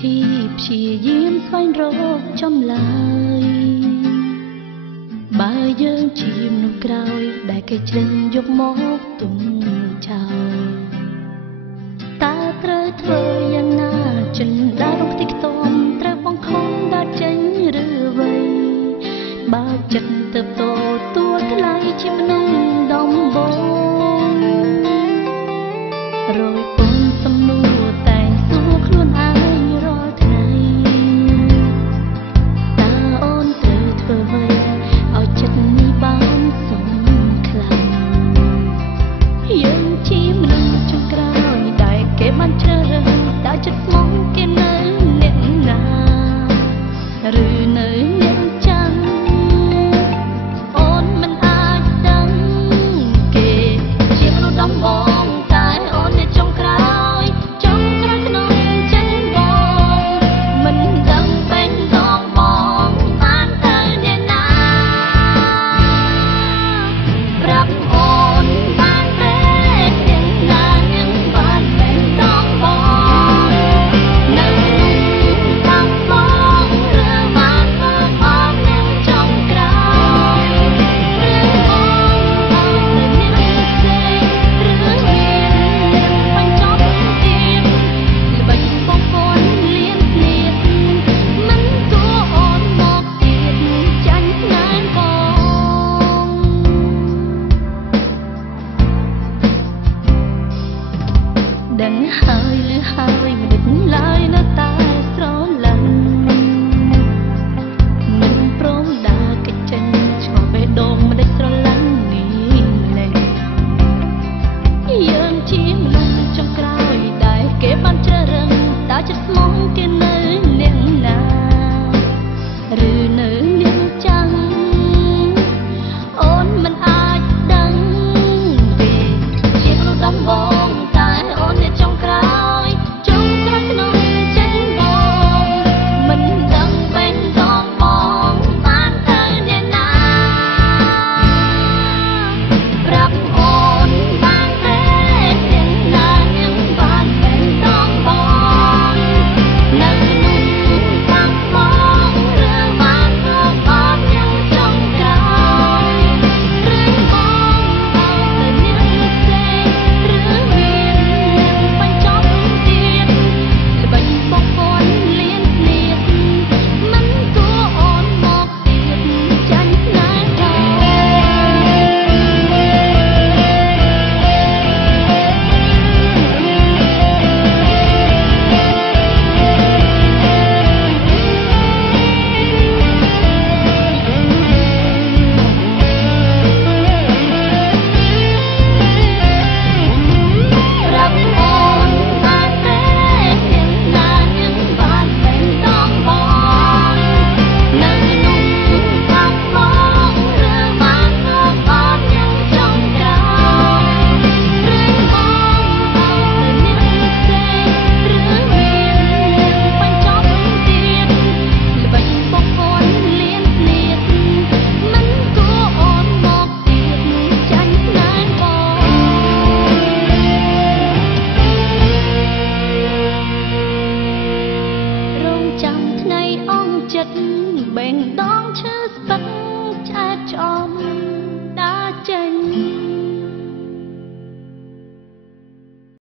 ធីព្យាយាមស្វែងរកចម្លើយបើយើងជាមនុស្សក្រោយដែលគេជ្រិញយកមកទុំចោលតើត្រូវធ្វើយ៉ាងណាចិនដើរក្នុងទីខ្ទមត្រូវបង្ខំដើរចេញឬអ្វីបើចិត្តទៅតូទួលថ្លៃជាមនុស្សដំបងរយពំសំនួរតែងសួរខ្លួនឯងរាល់ថ្ងៃតើអូនត្រូវធ្វើអ្វីឲ្យចិត្តនេះបានសុំខ្លាំងយើងជាមនុស្សចុងក្រោយដែលគេបានជ្រើសរើសដល់ចិត្តស្មោះគេនៅអ្នកណាឬនៅអ្នកចាំអូនមិនអាចដឹងគេជាមនុស្សដំបងតែអូនអ្នកចុងក្រោយក្នុងចិត្តបងមិនដឹងពេលដងបងបានទៅអ្នកណាប្រាប់អូនបានទេអ្នកណានឹងបានពេលដងបងនៅតាមបងឬបានមកអមអ្នកចុងក្រោយឬអូនអ្នកផ្សេងឬមានបញ្ចប់ទៀតល្បិចបងប្អូនលៀនទៀតមិនទួអូនមកទៀតចាញ់ណែនបងដឹងហើយឬហើយមិនដេចឡើយនៅតែស្រឡាញ់មិនព្រមដើរកិច្ចចេញឆ្ងល់បេះដូងមិនដេចស្រឡាញ់នេះម្លេះយើងជាមនុស្សចុងក្រោយដែលគេបានជ្រើសរើសតើចិត្តស្មោះគេនៅអ្នកណាឬនៅអ្នកចាំអូនមិនអាចដឹងទេជាមនុស្សដំបងតែអូនអ្នកចុងក្រោយក្នុងចិត្តបងមិនដឹងពេលដងបងបានទៅអ្នកណាប្រាប់អូនបានទេអ្នកណានឹងបានពេលដងបងនៅតាមបងឬបានមកអមអ្នកចុងក្រោយឬបងទៅអ្នកផ្សេងឬមានបញ្ចប់ទៀតល្បិចបងប្អូនលៀនទៀតមិនទួអូនមកទៀតចាញ់ណែនបងប្រាប់អូនបានទេអ្នកណានឹងបានពេលដងបងនៅតាមបងឬបានមកអមអ្នកចុងក្រោយឬបងទៅអ្នកផ្សេងឬមានបញ្ចប់ទៀតល្បិចបងប្អូនលៀនទៀតមិនទួអូនមកទៀតចាញ់ណែនបងរងចាំថ្ងៃអងចិត្តបេងដងឈើស្ពឹកឆ្អែតឆ្អន់